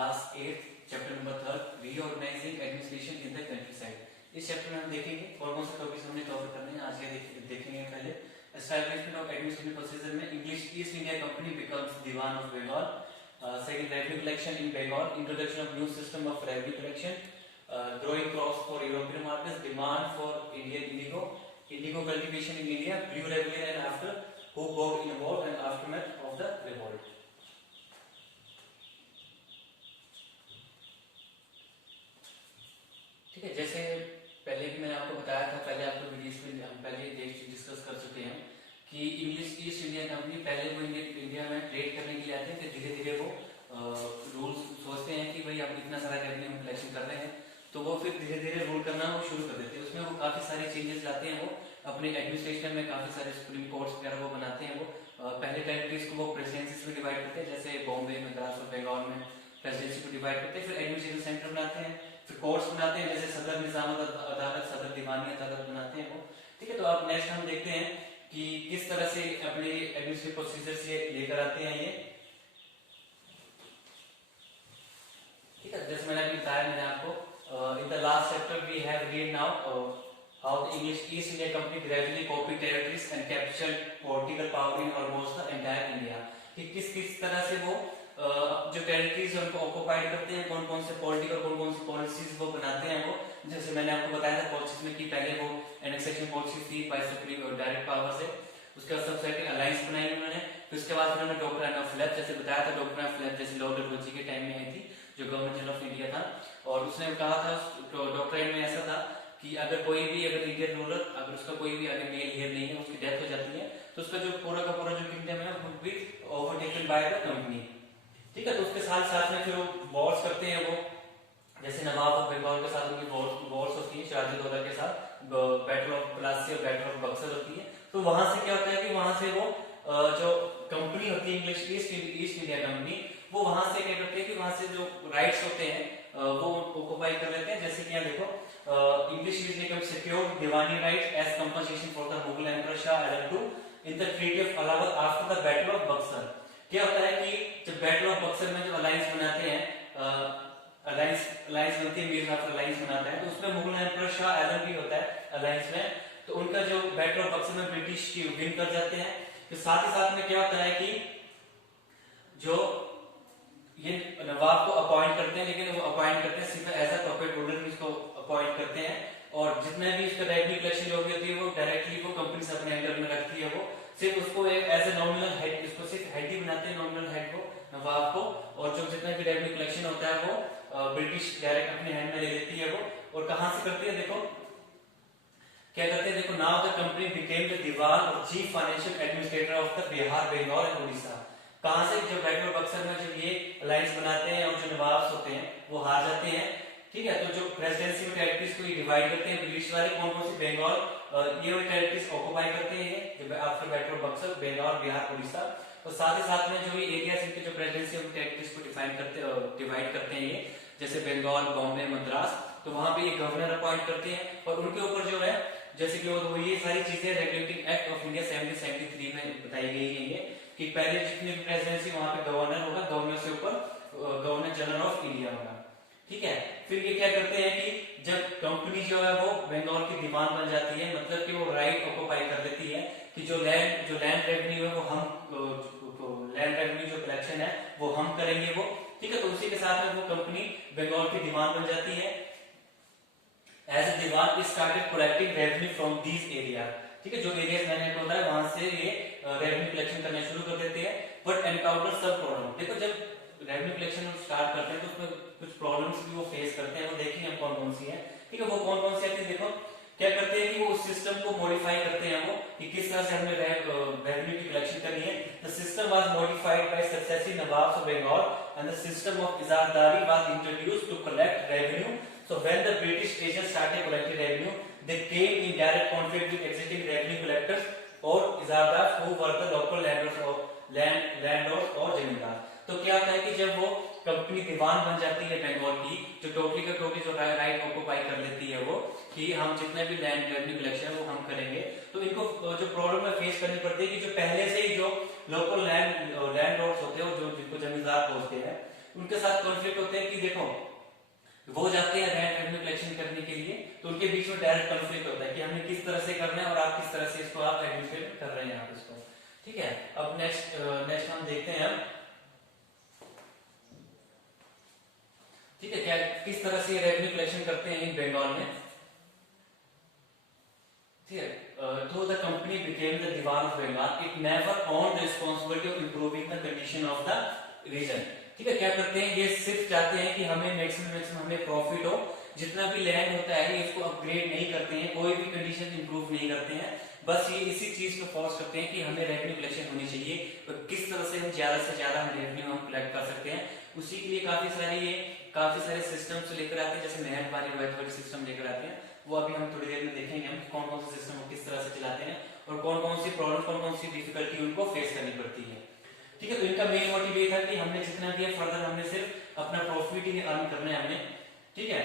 Class 8 chapter number 3 reorganising administration in the countryside. इस chapter में हम देखेंगे कौन से टॉपिक्स हमने कवर करने हैं। आज ये देखेंगे पहले एस्टैब्लिशमेंट ऑफ एडमिनिस्ट्रेटिव प्रोसीजर में English East India Company becomes Diwan of Bengal, second revenue collection in Bengal, introduction of new system of revenue collection, growing crops for European markets, demand for Indian indigo, indigo cultivation in India, blue rebellion and after who walk in war and aftermath of the revolt. ठीक है, जैसे पहले भी मैंने आपको बताया था, पहले आपको वीडियोस में हम पहले डिस्कस कर चुके हैं कि इंग्लिश ईस्ट इंडिया कंपनी पहले वो इंडिया में ट्रेड करने के लिए आते हैं, फिर धीरे धीरे वो रूल्स सोचते हैं कि भाई अब इतना सारा रेवेन्यू हम कलेक्शन कर रहे हैं, तो वो फिर धीरे धीरे रूल करना वो शुरू कर देते हैं। उसमें वो काफी सारे चेंजेस लाते हैं, वो अपने एडमिनिस्ट्रेशन में काफी सारे सुप्रीम कोर्ट्स वगैरह वो बनाते हैं। वो पहले टेरिटरीज को वो प्रेसिडेंसीज में डिवाइड करते हैं, जैसे बॉम्बे, मद्रास और बंगाल में प्रेसिडेंसी को डिवाइड करते हैं, फिर एडमिनिस्ट्रेटिव सेंटर बनाते हैं, फिर कोर्ट्स बनाते हैं, जैसे सदर निजामत अदालत, सदर दीवानी अदालत बनाते हैं वो। ठीक है, तो अब नेक्स्ट हम देखते हैं कि किस तरह से अपने एडमिनिस्ट्रेटिव प्रोसीजर से लेकर आते हैं ये। ठीक है, जैसे मैंने अभी बताया मैंने आपको in the last chapter we have read now how the English East India Company gradually copied territories and captured political power in almost the entire India। कि किस तरह से वो जो टेरिटरीज है उनको ऑक्युपाइड करते हैं, कौन कौन से पॉलिटिकल कौन कौन सी पॉलिसीज वो बनाते हैं वो। जैसे मैंने आपको बताया था पॉलिसीज में कि पहले वो एनेक्सेशन पॉलिसी थी बाय सुप्रीम और डायरेक्ट पावर से, उसके बाद सबसे अलायंस बनाई उन्होंने, फिर उसके बाद उन्होंने डॉक्ट्रिन ऑफ फ्लैप, जैसे बताया था डॉक्ट्रिन ऑफ फ्लैप जैसे लॉर्ड डलहौजी के टाइम में आई थी, जो गवर्नमेंट जनरल ऑफ इंडिया था, और उसने कहा था डॉक्ट्रिन में ऐसा था कि अगर कोई भी अगर इंडियन रूलर अगर उसका कोई भी अगर मेल हेयर नहीं है, उसकी डेथ हो जाती है, तो उसका जो पूरा का पूरा जो किंगडम है वो be overtaken by the company. ठीक है, तो उसके साथ साथ में फिर वो वॉर्स करते हैं वो, जैसे नवाब ऑफ बंगाल के साथ उनकी वॉर्स होती है, सिराजुद्दौला के साथ बैटल ऑफ प्लासी और बैटल ऑफ बक्सर होती है। तो वहां से क्या होता है कि वहां से वो जो कंपनी होती है इंग्लिश ईस्ट इंडिया कंपनी, वो वहां से क्या करते हैं कि वहां से जो राइट्स होते हैं वो ऑक्युपाई कर लेते हैं। जैसे कि यहाँ देखो English East India Company secured Diwani rights as compensation for the Mughal Emperor Shah Alam II in the Treaty of Allahabad after the Battle of Buxar। क्या होता है कि जब बैटल ऑफ बक्सर में जब अलायंस बनाते हैं, अलायंस बनती है, मीर जाफर अलायंस बनाता है, तो उसमें मुगल एम्परर शाह आलम भी होता है अलायंस में, तो उनका जो बैटल ऑफ बक्सर में ब्रिटिश की विन कर जाते हैं। तो साथ ही साथ में क्या होता है कि जो ये नवाब को अपॉइंट करते हैं, लेकिन वो अपॉइंट करते हैं सिर्फ एज अ पपेट रूलर इसको अपॉइंट करते हैं, और जितने भी इसका रेवेन्यू कलेक्शन जो भी होती है वो डायरेक्टली वो कंपनी से अपने अंडर में रखती है, वो सिर्फ उसको एक एज ए नॉमिनल हेड, इसको सिर्फ हेड ही बनाते हैं, नॉमिनल हेड को नवाब को, और जो जितना भी रेवेन्यू कलेक्शन होता है वो ब्रिटिश डायरेक्ट अपने हैंड में ले लेती है वो। और कहां से करती है, देखो क्या करते हैं, देखो now the company became the diwan और chief financial administrator of the Bihar, Bengal and Orissa. कहां से, जो बैटल ऑफ बक्सर में जब ये अलायंस बनाते हैं और जो नवाब्स होते हैं वो हार जाते हैं। ठीक है, तो जो प्रेसिडेंसी में टेरिटरीज को ये डिवाइड करते हैं ब्रिटिश वाले, कौन कौन सी, बंगाल, ये वाली टेरिटरीज ऑक्युपाई करते हैं after battle of Buxar, Bengal, Bihar, Orissa. और साथ ही साथ में जो भी एरियाज इनके जो प्रेसिडेंसी ऑफ टेरिटरीज को डिवाइड करते हैं ये, जैसे बंगाल, बॉम्बे, मद्रास, तो वहां पे ये गवर्नर अपॉइंट करते हैं, और उनके ऊपर जो है जैसे कि वो ये सारी चीजें रेगुलेटिंग एक्ट ऑफ इंडिया 1773 में बताई गई है कि पहले जितनी भी प्रेसिडेंसी वहां पे गवर्नर होगा, गवर्नर से ऊपर गवर्नर जनरल ऑफ इंडिया होगा। ठीक है, फिर ये क्या करते हैं कि जब कंपनी जो है वो बंगाल की दीवान बन जाती है, मतलब कि वो राइट ऑक्युपाई कर लेती है कि जो लैंड रेवेन्यू है वो हम लैंड रेवेन्यू जो कलेक्शन है वो हम करेंगे वो। ठीक है, तो उसी के साथ में वो कंपनी बंगाल की दीवान बन जाती है। As a Diwan started collecting revenue from these area. ठीक है, जो एरियाज मैंने बताया वहां से ये रेवेन्यू कलेक्शन करना शुरू कर देते हैं, बट एनकाउंटर सब प्रॉब्लम। देखो जब रेवेन्यू कलेक्शन स्टार्ट करते हैं तो उसमें कुछ प्रॉब्लम्स भी वो फेस करते हैं, वो देखेंगे हम कौन कौन सी है। ठीक है, वो कौन कौन सी आती है, देखो क्या करते हैं कि वो उस सिस्टम को मॉडिफाई करते हैं वो कि किस तरह से हमने रेवेन्यू की कलेक्शन करनी है। The system was modified by successive nawabs of Bengal and the system of izaradari was introduced to collect revenue. So when the British agents started collecting revenue, they came in direct conflict with existing revenue collectors or इजारदार who were the local landlords और जमींदार। तो क्या होता है कि जब वो company दीवान बन जाती है बंगाल की, जो टोटली का टोटली जो राइट ऑक्युपाई कर लेती है वो कि हम जितने भी लैंड रेवेन्यू कलेक्शन है वो हम करेंगे, तो इनको जो प्रॉब्लम है फेस करनी पड़ती है कि जो पहले से ही जो लोकल लैंडलॉर्ड्स होते हैं जो जिनको जमींदार बोलते हैं, उनके साथ कॉन्फ्लिक्ट होते हैं कि देखो वो जाते हैं रेवेन्यू कलेक्शन करने के लिए, तो उनके बीच में डायरेक्ट कॉन्फ्लिक्ट होता है कि हमें किस तरह से करना है और आप किस तरह से इसको आप एडमिनिस्ट्रेट कर रहे हैं आप इसको। ठीक है, अब नेक्स्ट हम देखते हैं ठीक है क्या किस तरह से रेवेन्यू कलेक्शन करते हैं इन बंगाल में। ठीक है, though the company became the Diwan of Bengal, it never owned the responsibility of improving the condition of the region। ठीक है, क्या करते हैं ये सिर्फ चाहते हैं कि हमें मैक्सिमम हमें प्रॉफिट हो, जितना भी लैंड होता है ये इसको अपग्रेड नहीं करते हैं, कोई भी कंडीशन इंप्रूव नहीं करते हैं, बस ये इसी चीज को फोर्स करते हैं कि हमें रेवेन्यू कलेक्शन होनी चाहिए, तो किस तरह से हम ज्यादा से ज्यादा हम रेवेन्यू हम कलेक्ट कर सकते हैं। उसी के लिए काफी सारे सिस्टम्स लेकर आते हैं, जैसे मेहरबानी वाइट सिस्टम लेकर आते हैं, वो अभी हम थोड़ी देर में देखेंगे हम कौन कौन से सिस्टम किस तरह से चलाते हैं और कौन कौन सी प्रॉब्लम कौन कौन सी डिफिकल्टी उनको फेस करनी पड़ती है। ठीक है, तो इनका मेन मोटिव ये था कि हमने जितना भी है फर्दर हमने सिर्फ अपना प्रॉफिट ही अर्न करना है हमने। ठीक है,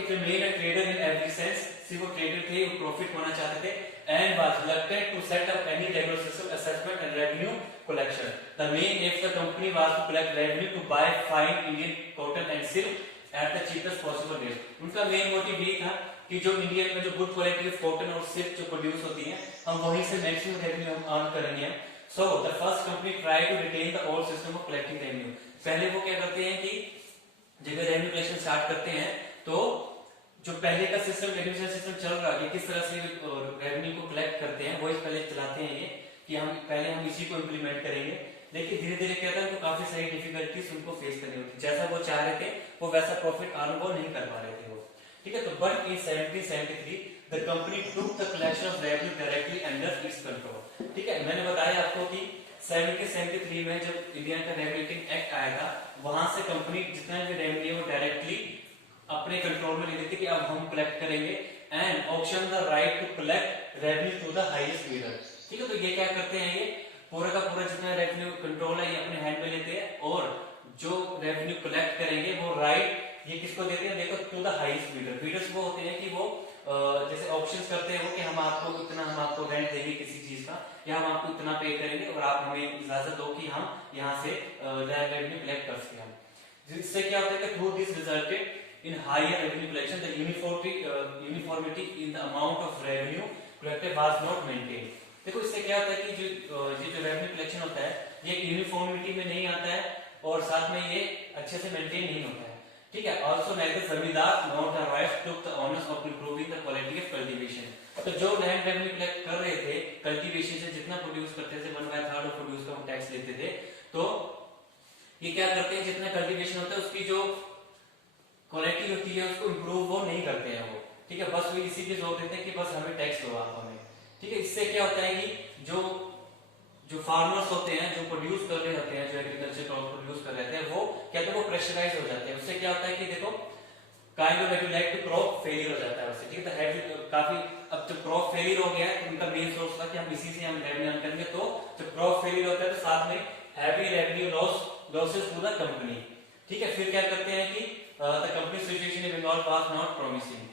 it remain a trader in every sense, सिर्फ वो ट्रेडर थे, वो प्रॉफिट होना चाहते थे, and was reluctant to set up any regular system assessment and revenue collection. The main aim of the company was to collect revenue to buy fine Indian cotton and silk at the cheapest possible rate. उनका main motive ये था कि जो Indian में जो good quality of cotton और silk जो produce होती है, हम वहीं से मैक्सिमम रेवेन्यू हम अर्न करेंगे। So the first company try to retain the old system of collecting revenue. पहले वो क्या करते हैं कि जब रेवेन्यू कलेक्शन स्टार्ट करते हैं तो जो पहले का सिस्टम एडमिनिस्ट्रेशन सिस्टम चल रहा है किस तरह से रेवेन्यू को कलेक्ट करते हैं, वो इस पहले चलाते हैं ये कि हम पहले हम इसी को इम्प्लीमेंट करेंगे। लेकिन धीरे धीरे क्या था उनको काफी सारी डिफिकल्टीज उनको फेस करनी होती, जैसा वो चाह रहे थे वो वैसा प्रॉफिट अर्न वो नहीं कर पा रहे थे वो। ठीक है, तो but in 1773 the company took the collection of revenue directly under its control. ठीक है, मैंने बताया आपको कि 1773 में जब इंडिया का रेवेन्यू एक्ट आया था, वहां से कंपनी जितना भी रेवेन्यू वो डायरेक्टली अपने कंट्रोल में ले लेती कि अब हम कलेक्ट करेंगे, and auction the right to collect revenue to the highest bidder. ठीक है, तो ये क्या करते हैं, ये पूरा का पूरा जितना रेवेन्यू कंट्रोल है ये अपने हैंड में लेते हैं, और जो रेवेन्यू कलेक्ट करेंगे वो राइट ये किसको देते हैं, देखो to the highest bidder. Bidders वो होते हैं कि वो जैसे ऑप्शंस करते हैं वो कि हम आपको रेंट देंगे किसी चीज का, या हम आपको इतना पे करेंगे और आप हमें इजाजत दो कि हम यहाँ से रेवेन्यू कलेक्ट कर सकें। इससे क्या होता है कि through this resulted in higher revenue collection, the uniformity in the amount of revenue collected was not maintained। देखो इससे क्या होता है कि जो रेवेन्यू कलेक्शन होता है ये यूनिफॉर्मिटी में नहीं आता है और साथ में ये अच्छे से मेंटेन नहीं होता है। ठीक है, also neither जमींदार nor the rest took the onus of improving the quality of cultivation। तो जो लैंड रेवेन्यू कलेक्ट कर रहे थे कल्टीवेशन से जितना प्रोड्यूस करते थे 1/3 ऑफ प्रोड्यूस का हम टैक्स लेते थे, तो ये क्या करते हैं जितना कल्टीवेशन होता है उसकी जो क्वालिटी होती है उसको इंप्रूव वो नहीं करते हैं वो। ठीक है, बस वो इसी पे जोर देते हैं कि बस हमें टैक्स दो आप हमें। ठीक है, इससे क्या होता है कि जो फार्मर्स होते हैं जो प्रोड्यूस कर रहे होते हैं, जो एग्रीकल्चर क्रॉप प्रोड्यूस कर रहे थे, वो क्या कहते हैं वो प्रेशराइज हो जाते हैं। उससे क्या होता है कि देखो kind of like to crop failure हो जाता है उससे। ठीक है, तो काफी अब जब क्रॉप फेलियर हो गया है तो उनका मेन सोर्स था कि हम इसी से हम रेवेन्यू अर्न करेंगे, तो जब क्रॉप फेलियर होता है तो साथ में heavy revenue losses to the company. ठीक है, फिर क्या करते हैं कि the company situation in Bengal was not promising।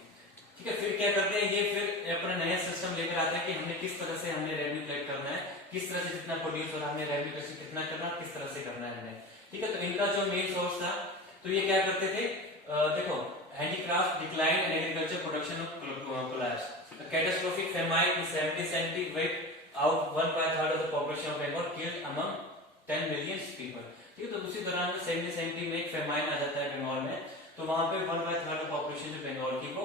ठीक है, फिर क्या करते हैं ये फिर अपना नया सिस्टम लेकर आते हैं कि हमने किस तरह से हमने रेवेन्यू कलेक्ट करना है, किस तरह से जितना प्रोड्यूस हो रहा है हमने रेवेन्यू कलेक्शन कितना करना है, किस तरह से करना है हमने। ठीक है, तो इनका जो मेन सोर्स था तो ये क्या करते थे, देखो handicraft decline and agriculture production collapse, a catastrophic famine in 1770 wiped out 1/3 of the population of Bengal, killed among 10 million people। ठीक है, तो उसी दौरान में 1770 में एक फेमाइन आ जाता है बंगाल में, तो वहां पे 1/3 पॉपुलेशन जो बंगाल की वो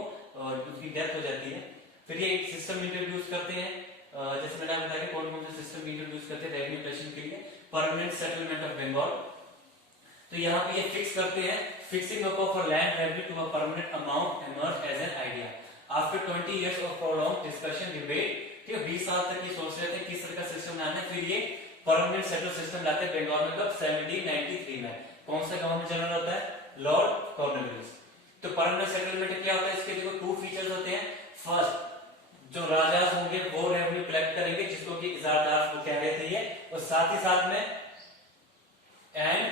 उसकी डेथ हो जाती है। फिर ये एक सिस्टम इंट्रोड्यूस करते हैं, जैसे मैंने आपको बताया कौन कौन से सिस्टम इंट्रोड्यूस करते हैं रेवेन्यू कलेक्शन के लिए, परमानेंट सेटलमेंट ऑफ बंगाल। तो यहाँ पे ये फिक्स करते हैं fixing up of land revenue to a permanent amount emerge as an idea after 20 years of prolong discussion debate. ठीक है, 20 साल तक ये सोच रहे थे किस तरह का सिस्टम लाना है, फिर ये परमानेंट सेटल सिस्टम लाते हैं बंगाल में कब 1793 में। कौन सा गवर्नर जनरल होता है, लॉर्ड कॉर्नवालिस। तो परमानेंट सेटलमेंट क्या होता है, इसके देखो 2 फीचर्स होते हैं। फर्स्ट, जो राजा होंगे वो रेवेन्यू कलेक्ट करेंगे जिसको कि इजारदार वो कह रहे थे ये, और साथ ही साथ में and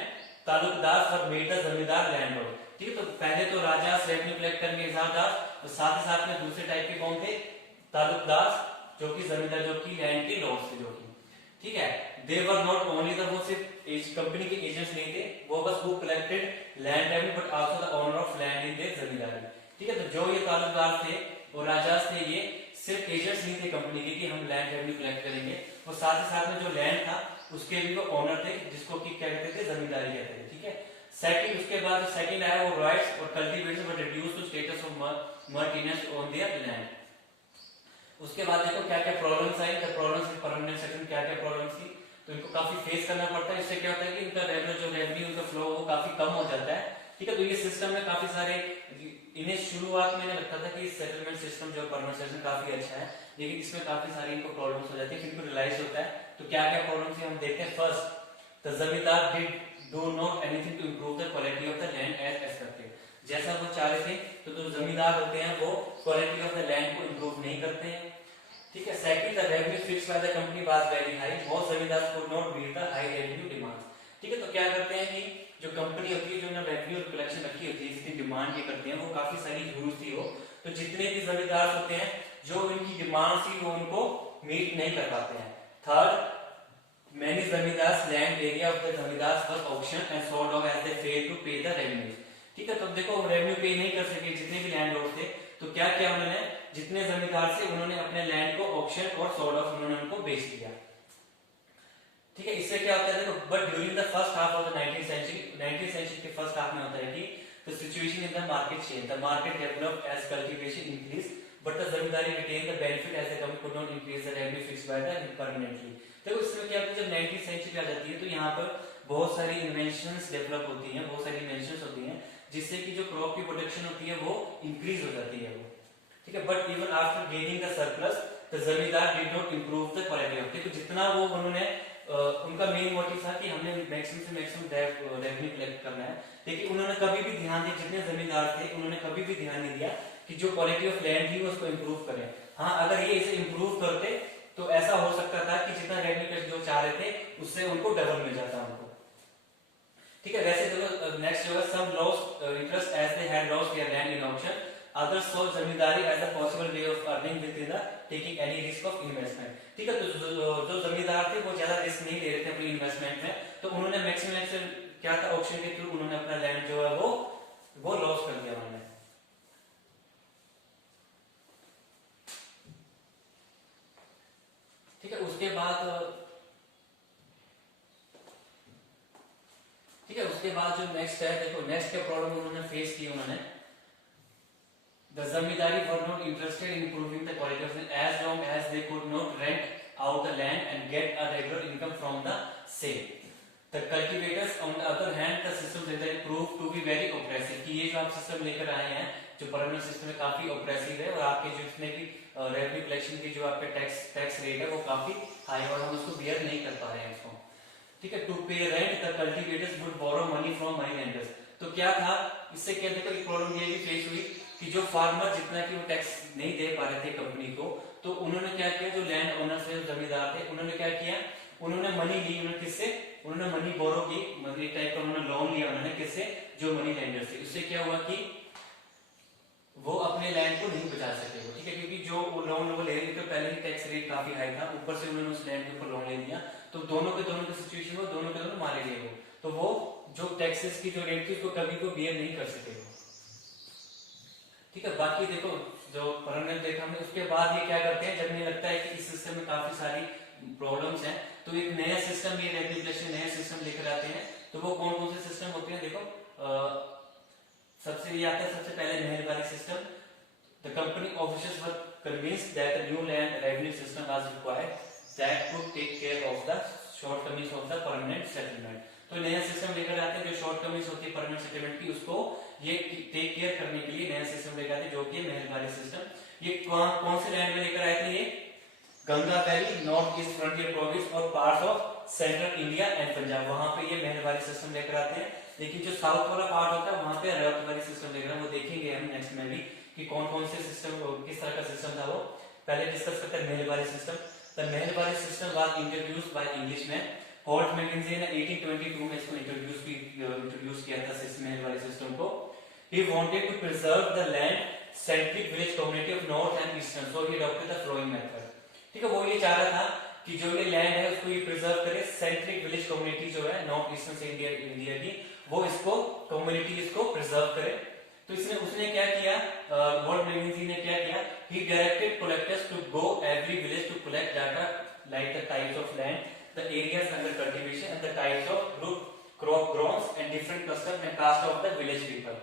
Talukdar for made the जमींदार लैंडलॉर्ड। ठीक है, तो पहले तो राजा रेवेन्यू कलेक्ट करेंगे इजारदार, और साथ ही साथ में दूसरे टाइप के कौन थे, तालुकदार जो कि जमींदार जो कि लैंड के लॉर्ड्स थे जो कि। ठीक है, दे वर नॉट ओनली द वो सिर्फ कंपनी के एजेंट्स नहीं थे, वो बस वो collected land revenue but also the owner of land in their zamindari. ठीक है, तो जो ये तालुकदार थे और राजास थे, ये सिर्फ एजेंट्स नहीं थे कंपनी के कि हम लैंड रेवेन्यू कलेक्ट करेंगे, और साथ ही साथ में जो लैंड था उसके भी वो ओनर थे, जिसको कि क्या कहते थे, जमींदारी कहते थे। ठीक है, सेकंड, उसके बाद जो सेकंड आया वो राइट्स और cultivators were reduce to status of mere tenants on their land. उसके बाद देखो क्या क्या प्रॉब्लम्स आई, the problems in permanent section, क्या क्या प्रॉब्लम्स थी, तो इनको काफी फेस करना पड़ता है। इससे क्या होता है कि इनका रेवेन्यू, जो रेवेन्यू उनका फ्लो वो काफी कम हो जाता है। ठीक है, तो ये सिस्टम में काफी सारे, इन्हें शुरुआत में लगता था कि सेटलमेंट सिस्टम जो परमानेंट सिस्टम काफी अच्छा है, लेकिन इसमें काफी सारी इनको प्रॉब्लम्स हो जाती है, फिर इनको रियलाइज होता है। तो क्या क्या प्रॉब्लम्स हम देखते हैं। First, the zamindar did do not anything to improve the quality of the land as expected. जैसा वो चाह रहे थे, तो जो जमींदार होते हैं वो क्वालिटी ऑफ द लैंड को इंप्रूव नहीं करते हैं। ठीक है, second, the revenue fixed by the company was very high, most zamindar could not meet the high revenue demand. ठीक है, तो क्या करते हैं कि जो कंपनी होती है, जो ना रेवेन्यू कलेक्शन रखी होती है, जितनी डिमांड ये करते हैं, वो काफी सारी ह्यूज थी वो, तो जितने भी जमींदार होते हैं, जो इनकी डिमांड थी वो उनको मीट नहीं कर पाते हैं। Third, many zamindars land area of the zamindars were auctioned and sold off as they failed to pay the revenues। ठीक है, तो देखो रेवेन्यू पे नहीं कर सके जितने भी लैंड लॉर्ड थे, तो क्या किया उन्होंने, जितने जमींदार से उन्होंने अपने लैंड को ऑक्शन और सोल्ड ऑफ उन्होंने उनको बेच दिया। ठीक है, इससे क्या होता है देखो, but during the first half of the 19th century के फर्स्ट हाफ में होता है कि the situation in the market change, the market developed as cultivation increase but the zamindari retain the benefit as the company could not increase the revenue fixed by the permanently. देखो इसमें क्या होता है, जब 19th सेंचुरी आ जाती है तो यहाँ पर बहुत सारी इन्वेंशंस डेवलप होती हैं, बहुत सारी इन्वेंशंस होती हैं, जिससे कि जो क्रॉप की प्रोडक्शन होती है वो इंक्रीज हो जाती है वो। ठीक है, but even after gaining the surplus the zamindar did not improve the quality of. देखो जितना वो उन्होंने उनका मेन मोटिव था कि हमने मैक्सिमम से मैक्सिमम रेवेन्यू कलेक्ट करना है, लेकिन उन्होंने कभी भी ध्यान दिया, जितने जमींदार थे उन्होंने कभी भी ध्यान नहीं दिया कि जो क्वालिटी ऑफ लैंड थी उसको इंप्रूव करें। हाँ, अगर ये इसे इंप्रूव करते तो ऐसा हो सकता था कि जितना रेवेन्यू जो चाह रहे थे उससे उनको डबल मिल जाता उनको। ठीक है, वैसे देखो नेक्स्ट जो है, some lost interest as they had lost their land in auction, others saw zamindari as a possible way of earning within the taking any risk of investment. ठीक है, तो जो जमींदार थे वो ज्यादा रिस्क नहीं ले रहे थे अपनी इन्वेस्टमेंट में, तो उन्होंने मैक्सिमम क्या था, ऑक्शन के थ्रू उन्होंने अपना लैंड जो है वो लॉस कर दिया उन्होंने। ठीक है, उसके बाद जो नेक्स्ट है, देखो नेक्स्ट क्या प्रॉब्लम उन्होंने फेस की, उन्होंने the zamindari were not interested in improving the quality of land as long as they could not rent out the land and get a regular income from the sale। The cultivators on the other hand, the system that proved to be very oppressive, कि ये जो आप system लेकर आए हैं, जो permanent system है, काफी ऑप्रेसिव है और आपके जो जितने भी रेवेन्यू कलेक्शन की जो आपके टैक्स रेट है वो काफी हाई और हम उसको बियर नहीं कर पा रहे हैं इसको। ठीक है, to pay rent the cultivators would borrow money from money lenders. तो क्या था, इससे क्या देखो एक प्रॉब्लम ये भी फेस हुई कि जो फार्मर जितना कि वो टैक्स नहीं दे पा रहे थे कंपनी को, तो उन्होंने क्या किया, जो लैंड ओनर से जमींदार थे उन्होंने क्या किया, उन्होंने मनी ली, उन्होंने किससे, उन्होंने मनी बोरो की, मनी टाइप का उन्होंने लोन लिया उन्होंने किससे, जो मनी लेंडर से। इससे क्या हुआ कि वो अपने लैंड को नहीं बचा सके वो। ठीक है, क्योंकि जो वो लोन वो ले रहे थे पहले ही टैक्स रेट काफी हाई था, ऊपर से उन्होंने उस लैंड के ऊपर लोन ले लिया, तो दोनों की सिचुएशन में दोनों के दोनों मारे गए वो, तो वो जो टैक्सेस की जो रेट थी उसको कभी को बियर नहीं कर सके वो। ठीक है, बाकी देखो जो परमानेंट देखा हमने, उसके बाद ये क्या करते हैं, जब मुझे लगता है कि इस सिस्टम में काफी सारी प्रॉब्लम्स हैं, तो एक नया सिस्टम, ये रेगुलेशन नया सिस्टम लेकर आते हैं। तो वो कौन कौन से सिस्टम होते हैं, देखो सबसे ये आता है, सबसे पहले मेहरबानी system. The company officers were convinced that the new land revenue system was required that could take care of the shortcomings of the permanent settlement. तो नया सिस्टम लेकर आते हैं, जो शॉर्टकमिंग्स होती है परमानेंट सेटलमेंट की उसको ये टेक केयर करने के लिए नया सिस्टम लेकर आते हैं, जो कि मेहरबानी सिस्टम। ये कौन से लैंड में लेकर आए थे, ये Ganga valley, north east frontier province और parts of central India and Punjab, वहां पे ये मेहरबानी सिस्टम लेकर आते हैं। लेकिन जो साउथ वाला पार्ट होता है वहां पे रेवतवारी सिस्टम लेकर, वो देखेंगे हम नेक्स्ट में भी कि कौन कौन से सिस्टम, किस तरह का सिस्टम था वो। पहले डिस्कस करते हैं मेहरबानी सिस्टम। द मेहरबानी system was introduced by Englishman Holt Mackenzie ने 1822 में इसको इंट्रोड्यूस किया था मेहरबानी सिस्टम को। He wanted to preserve the land-centric village community of north and eastern, so he adopted the flowing method। ठीक है, वो ये चाह रहा था कि जो ये लैंड है उसको ये प्रिजर्व करे, सेंट्रिक विलेज कम्युनिटी जो है नॉर्थ ईस्टर्न इंडिया की, वो इसको कम्युनिटी इसको प्रिजर्व करे। तो इसने उसने क्या किया, वॉल्ट मैगनीजी ने क्या किया, he directed collectors to go every village to collect data like the types of land, the areas under cultivation and the types of group crop grown and different custom and caste of the village people.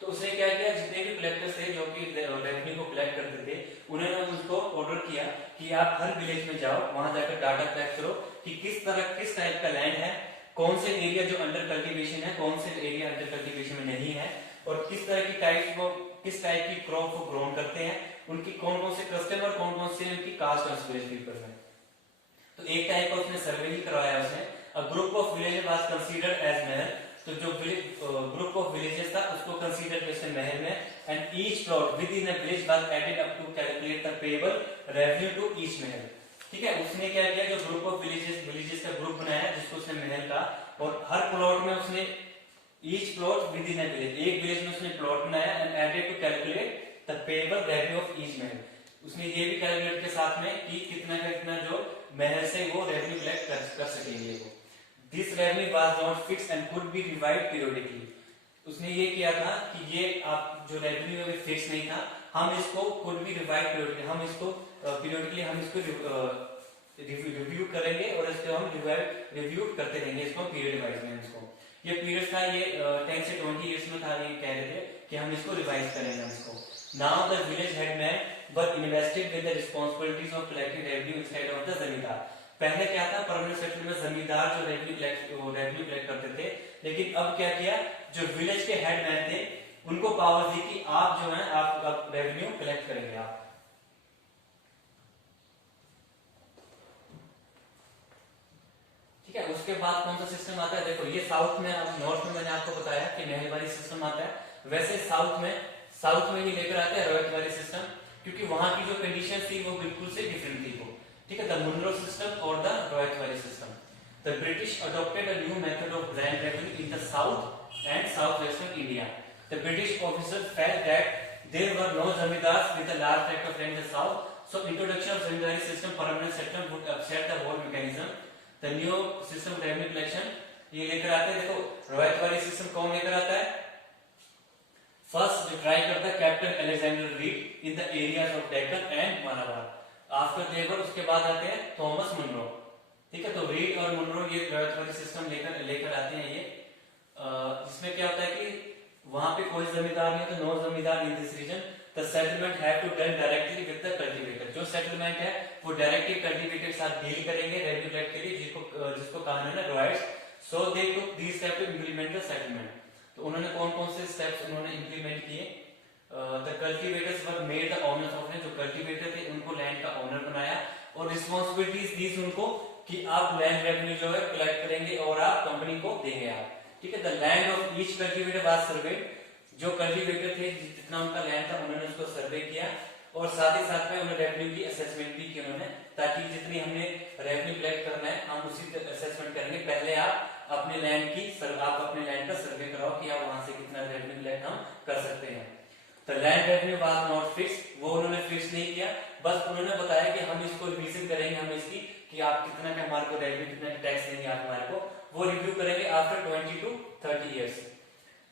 तो उसने क्या किया, जितने भी collectors थे जो कि revenue को कलेक्ट करते थे, उन्होंने उसको ऑर्डर किया कि आप हर विलेज में जाओ, वहां जाकर डाटा कलेक्ट करो कि किस टाइप का लैंड है, कौन से एरिया जो अंडर कल्टीवेशन है, कौन से एरिया अंडर कल्टीवेशन में नहीं है, और किस तरह की टाइप्स वो किस टाइप की क्रॉप वो ग्रोन करते हैं, उनकी कौन कौन से कस्टम और कौन कौन से उनकी कास्ट और विलेज पीपल है। तो एक टाइप का उसने सर्वे ही करवाया उसने। A group of villages was considered as mahal, तो जो ग्रुप ऑफ विलेजेस था उसको कंसीडर किया महल में, and each plot within a village was added up to calculate the payable revenue to each mahal. ठीक है, उसने क्या किया, जो ग्रुप ऑफ विलेजेस का ग्रुप बनाया जिसको उसने महल का, और हर प्लॉट में उसने each plot within a village, एक विलेज में उसने प्लॉट बनाया and added to calculate the payable revenue of each mahal. उसने ये भी कैलकुलेट के साथ में कि कितना का कितना जो महल से वो रेवेन्यू कलेक्ट कर सकेंगे वो। This revenue was not fixed and could be revised periodically. उसने ये किया था कि ये आप जो रेवेन्यू है फिक्स नहीं था, हम इसको could be revised periodically, हम इसको periodically हम इसको रिव्यू करेंगे और इसको हम रिव्यू करते रहेंगे, इसको पीरियड वाइज में इसको। ये पीरियड था ये 10 से 20 इयर्स में था, ये कह रहे थे कि हम इसको रिवाइज करेंगे हम इसको। Now the village headmen were invested with the responsibilities of collecting revenue instead of the जमींदार। पहले क्या था, परमानेंट सेटलमेंट में जमींदार जो रेवेन्यू कलेक्ट करते थे, लेकिन अब क्या किया, जो विलेज के हेडमैन थे उनको पावर दी कि आप जो है आप रेवेन्यू कलेक्ट करेंगे आप। ठीक है, उसके बाद कौन सा सिस्टम आता है, देखो ये साउथ में, नॉर्थ में मैंने आपको बताया कि महलवारी सिस्टम आता है, वैसे साउथ में ही लेकर आते हैं रॉयतवारी सिस्टम, क्योंकि वहां की जो कंडीशन थी वो बिल्कुल से डिफरेंट थी वो। ठीक है, द मुनरो सिस्टम और the ryotwari system. The British adopted a new method of land revenue in the south and southwestern India. The British officers felt that there were no zamindars with a large tract of land in the south, so introduction of zamindari system permanent settlement would upset the whole mechanism. The new system of revenue collection ये लेकर आते हैं, देखो रॉयतवारी system कौन लेकर आता है, first जो ट्राई करता है captain Alexander Read in the areas of Deccan and Malabar. After देवर उसके बाद आते हैं थॉमस मुनरो। ठीक है, तो रीड और मुनरो ये रॉयतवारी सिस्टम लेकर आते हैं ये, जिसमें क्या होता है कि वहां पे कोई जमींदार नहीं है, तो no zamindar in this region, the settlement have to done directly with the cultivator. जो सेटलमेंट है वो डायरेक्टली कल्टीवेटर के साथ डील करेंगे रेवेन्यू कलेक्ट के लिए, जिसको कहा है ना ryots. So they took these steps to implement the settlement. तो उन्होंने कौन कौन से स्टेप्स उन्होंने इंप्लीमेंट किए, the cultivators were made the owners of land, जो कल्टीवेटर थे उनको लैंड का ओनर बनाया, और रिस्पांसिबिलिटीज दी उनको कि आप लैंड रेवेन्यू जो है कलेक्ट करेंगे और आप कंपनी को देंगे आप। ठीक है, the land of each cultivator was served, जो कल्टीवेटर थे जितना उनका लैंड था उन्होंने उसको सर्वे किया, और साथ ही साथ में उन्होंने रेवेन्यू की असेसमेंट भी की उन्होंने, ताकि जितनी हमने रेवेन्यू कलेक्ट करना है हम उसी असेसमेंट करेंगे। पहले आप अपने लैंड का सर्वे कराओ कि आप वहां से कितना रेवेन्यू कलेक्ट हम कर सकते हैं। तो land revenue was not fix, वो उन्होंने फिक्स नहीं किया, बस उन्होंने बताया कि हम इसको रिवीजन करेंगे, हम इसकी कि आप कितना का हमारे को रेवेन्यू कितना टैक्स देंगे आप हमारे को, वो रिव्यू करेंगे आफ्टर 20 to 30 इयर्स।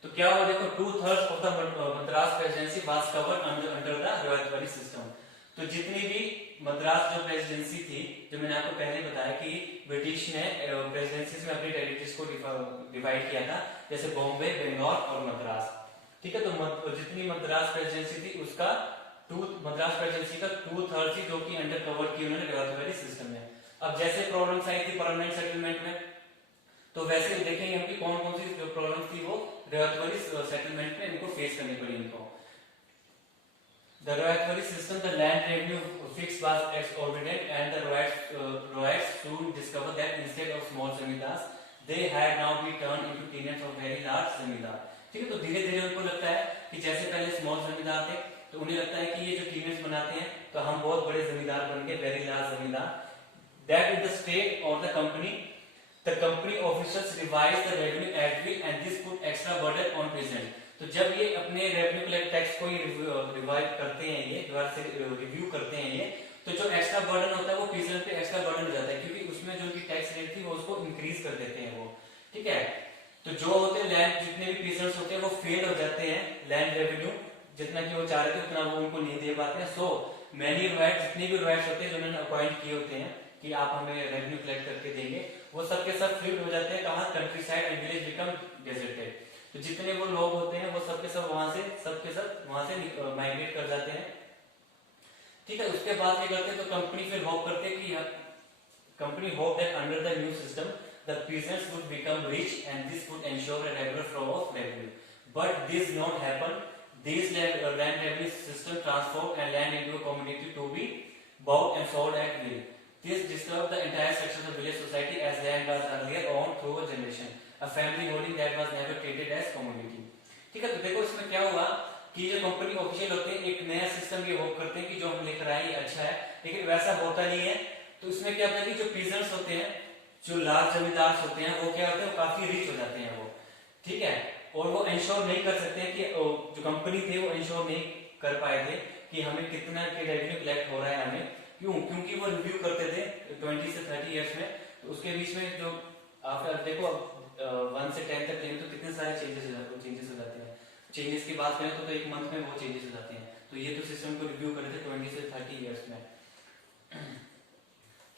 तो क्या हुआ, देखो 2/3 of the Madras presidency was covered under the ryotwari system. तो जितनी भी मद्रास जो प्रेसिडेंसी थी, जो मैंने आपको पहले बताया कि ब्रिटिश ने प्रेसिडेंसीज में अपनी टेरिटरीज को डिवाइड किया था, जैसे बॉम्बे, बंगाल और मद्रास। ठीक है, तो जितनी मद्रास प्रेसिडेंसी थी उसका मद्रास प्रेसिडेंसी का 2/3 थी जो कि अंडर कवर की उन्होंने रॉयतवारी सिस्टम में। अब जैसे प्रॉब्लम्स आई थी परमानेंट सेटलमेंट में, तो वैसे देखेंगे हम कि कौन कौन सी जो प्रॉब्लम्स थी वो रॉयतवारी सेटलमेंट में इनको फेस करनी पड़ी इनको। The Rayatwari system, the land revenue fix was exorbitant, and the Royals soon discovered that instead of small zamindars, they had now been turned into tenants of very large zamindar। ठीक है, तो धीरे धीरे उनको लगता है कि जैसे पहले स्मॉल जमींदार थे, तो उन्हें लगता है कि ये जो टीनेट्स बनाते हैं तो हम बहुत बड़े जमींदार बन गए, वेरी लार्ज जमींदार। That in the state or the company officials revised the revenue act will, and this put extra burden on peasant। तो जब ये अपने रेवेन्यू कलेक्ट टैक्स को रिवाइव करते हैं, ये दोबारा से रिव्यू करते हैं ये, तो जो एक्स्ट्रा बर्डन होता है वो पीजेंट पे एक्स्ट्रा बर्डन हो जाता है। कर देते हैं वो, ठीक है। तो जो होते हैं लैंड, जितने भी पीसर्स होते हैं वो फेल हो जाते हैं, लैंड रेवेन्यू जितना कि वो चाह रहे थे उतना वो उनको नहीं दे पाते हैं। सो मैनी राइट्स, जितने भी राइट्स होते हैं जो उन्होंने अपॉइंट किए होते हैं कि आप हमें रेवेन्यू कलेक्ट करके देंगे, वो सबके सब फ्लिप हो जाते हैं कहाँ, country side and village become deserted. तो जितने वो लोग होते हैं वो सबके सब वहां से माइग्रेट कर जाते हैं, ठीक है। उसके बाद क्या करते हैं, तो कंपनी फिर होप करते हैं कि company hope that under the new system the peasants would become rich and this would ensure a regular flow of revenue, but this not happen. These land revenue system transformed and land into a commodity to be bought and sold at will. This disturbed the entire section of village society as land was earlier owned through a generation, a family holding that was never treated as commodity. ठीक है, तो देखो इसमें क्या हुआ कि जो company official होते हैं एक नया सिस्टम ये होप करते हैं कि जो हम लेकर आए ये अच्छा है, लेकिन वैसा होता नहीं है। तो इसमें क्या होता है कि जो पीजर्स होते हैं, जो लार्ज जमींदार होते हैं, वो क्या होते हैं, काफी रिच हो जाते हैं वो, ठीक है। और वो इंश्योर नहीं कर सकते कि जो कंपनी थे वो इंश्योर नहीं कर पाए थे कि हमें कितना रेवेन्यू कलेक्ट हो रहा है हमें, क्यों, क्योंकि वो रिव्यू करते थे 20 से 30 इयर्स में। तो उसके बीच में जो आफ्टर देखो 1 से 10 तक लेंगे तो कितने सारे चेंजेस हो जाते हैं। चेंजेस की बात करें तो एक मंथ में वो चेंजेस हो जाते हैं। तो ये तो सिस्टम को रिव्यू करे थे 20 से 30 इयर्स में,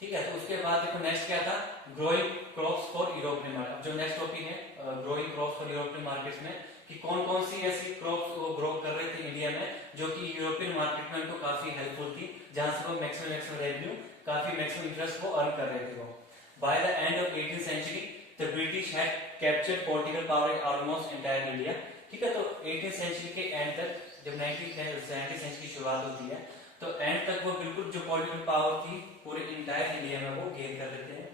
ठीक है। तो उसके बाद देखो नेक्स्ट क्या था, growing crops for European market. जो नेक्स्ट टॉपिक है growing crops for European markets में कि कौन कौन सी ऐसी क्रॉप्स वो ग्रो कर रहे थे इंडिया में जो कि यूरोपियन मार्केट में उनको काफी हेल्पफुल थी, जहां से वो मैक्सिमम रेवेन्यू, काफी मैक्सिमम इंटरेस्ट वो अर्न कर रहे थे वो। By the end of 18th century the British had captured political power in almost entire India, ठीक है। तो 18th सेंचुरी के एंड तक, जब 19th सेंचुरी की शुरुआत होती है तो एंड तक वो बिल्कुल जो पॉलिटिकल पावर थी पूरे इंटायर इंडिया में वो गेन कर लेते हैं।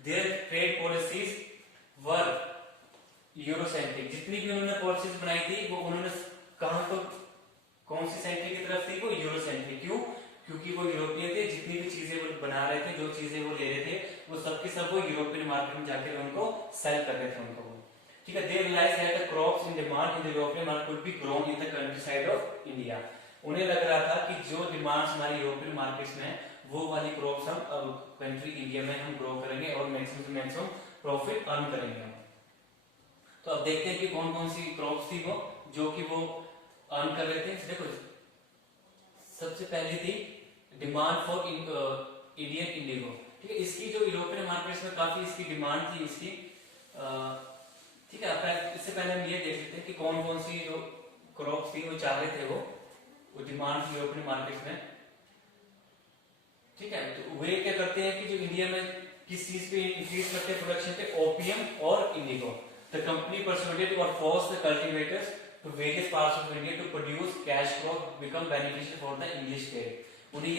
Their trade policies were Eurocentric, जितनी भी उन्होंने पॉलिसीज बनाई थी वो उन्होंने कहां को, कौन सी सेंट्री की तरफ थी, वो यूरोसेंट्रिक। क्यों, क्योंकि वो यूरोपियन थे, जितनी भी चीजें वो बना रहे थे, जो चीजें वो ले रहे थे वो सबके सब वो यूरोपियन मार्केट में जाकर उनको सेल कर रहे थे उनको, ठीक है। They realise that the crops in demand in the European market could be grown in the countryside of India. उन्हें लग रहा था कि जो डिमांड्स हमारी यूरोपियन मार्केट्स में वो वाली क्रॉप्स हम कंट्री इंडिया में हम ग्रो करेंगे और मैक्सिमम से मैक्सिमम प्रॉफिट अर्न करेंगे हम। तो अब देखते हैं कि कौन कौन सी क्रॉप्स थी वो जो कि वो अर्न कर रहे थे। देखो सबसे पहले थी डिमांड फॉर इंडियन इंडिगो, ठीक है। इसकी जो यूरोपियन मार्केट्स में काफी इसकी डिमांड थी इसकी, ठीक है। इससे पहले हम ये देख लेते हैं कि कौन कौन सी जो क्रॉप्स थी वो चाह रहे थे वो डिमांड यूरोपियन मार्केट्स में, ठीक है। तो वे क्या करते हैं कि जो इंडिया में किस चीज पे इंक्रीज करते हैं प्रोडक्शन पे, ओपियम और इंडिगो। द कंपनी परसुएडेड और force the cultivators to various parts of India to produce cash crop become beneficial for the English trade. उन्हें